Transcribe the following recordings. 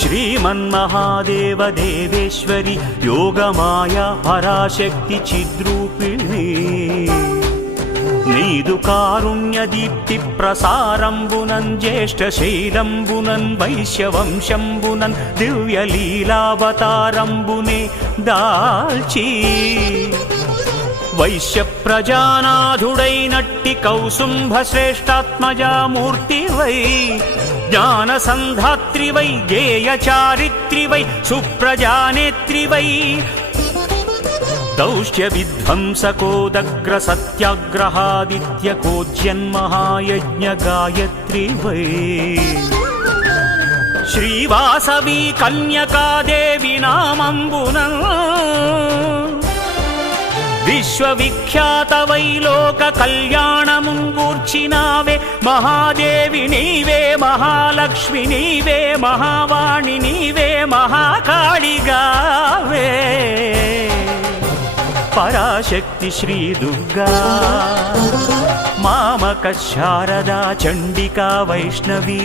శ్రీమన్మహాదేవ దేవేశ్వరి యోగమాయా పరాశక్తి చిద్రూపిణి నీదు కారుణ్య దీప్తి ప్రసారంబునన్ జ్యేష్ఠశైలంబునన్ వైశ్యవంశంబునన్ దివ్యలీలావతారంబునే దాల్చి వైశ్య ప్రజానాథుడైనట్టి కౌసుంభ శ్రేష్టాత్మజామూర్తివై జ్ఞానసంధాత్రివై గేయ చారిత్రివై సుప్రజానేత్రివై దౌష్ట్య విధ్వంసకోదగ్ర సత్యాగ్రహాదిత్యకోజ్యన్మహాయజ్ఞ గాయత్రి వై శ్రీవాసవి కన్యకాదేవి నామంబున విశ్వవిఖ్యాత వైలోక కళ్యాణముంగూర్చినావే మహాదేవి నీవే మహాలక్ష్మి నీవే మహావాణి నీవే మహాకాళిగావే పరాశక్తి శ్రీ దుర్గా మామక శారదా చండికా వైష్ణవీ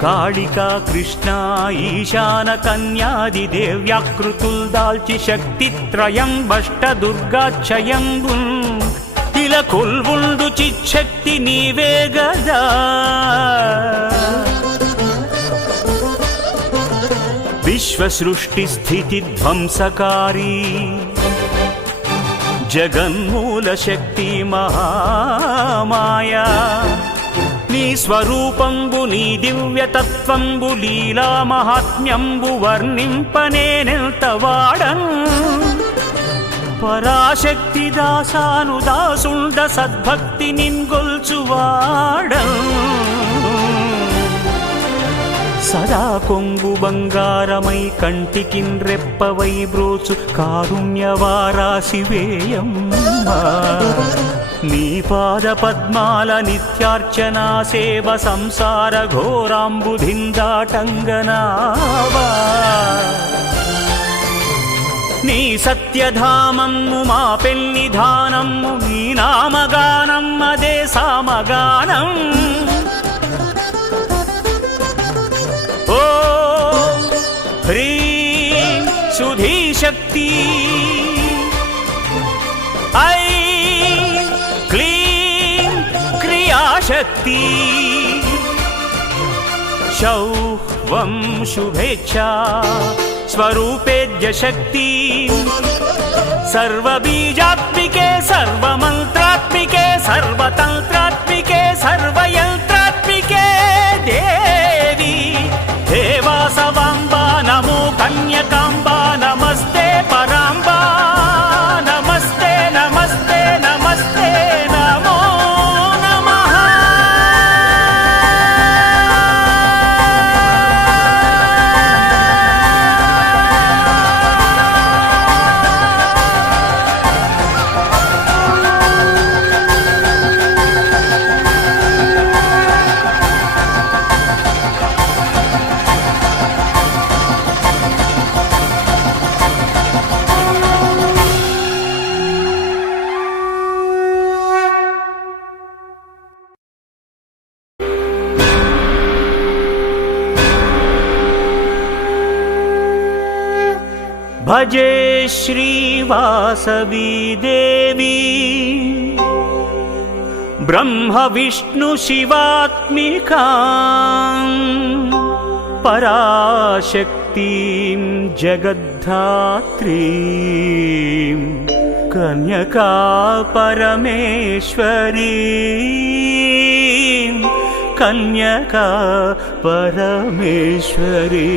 కాళికా కృష్ణ ఈశాన కన్యాది దేవ్యాకృతుల్ దాల్చి శక్తిత్రయం బష్ట దుర్గాక్షయంబు ఇలా కొల్వుండు చిచ్చక్తి నీవే గదా విశ్వసృష్టి స్థితి ధ్వంసకారీ జగన్మూల శక్తి మహామాయా నీ స్వరూపంబు నీ దివ్యతత్వంబు లీలా మహాత్మ్యంబు వర్ణింపనేనెంత వాడన్ పరాశక్తి దాసాను దాసుండ సద్భక్తి నిన్గొల్చువాడన్ సదా కొంగు బంగారమై కంటికిన్ రెప్పవై బ్రోచు కారుణ్యవారాశివేయమ్మా నీ పాద పద్మాల నిత్యార్చనా సేవ సంసార ఘోరాంబుధిందాటంగనావా నీ సత్యధామమ్ము మా పెన్నిధానమ్ము నీ నామగానం అదే సామగానం ఓ హ్రీం సుధీశక్తి ఐ క్లీం క్రియాశక్తి శౌవం శుభేచ్ఛా స్వరూపేద్య శక్తి సర్వబీజాత్మికే సర్వమంత్రాత్మికే సర్వతంత్రాత్మికే సర్వయంత్రాత్మికే దేవి దేవాసవాంబా నమో కన్యకాంబా నమస్తే పరాంబా నమస్తే నమస్తే నమస్తే నమో నమః భజే శ్రీవాసవీ దేవి బ్రహ్మ విష్ణు శివాత్మికాం పరాశక్తిం జగద్ధాత్రీం కన్యకా పరమేశ్వరీం కన్యకా పరమేశ్వరీ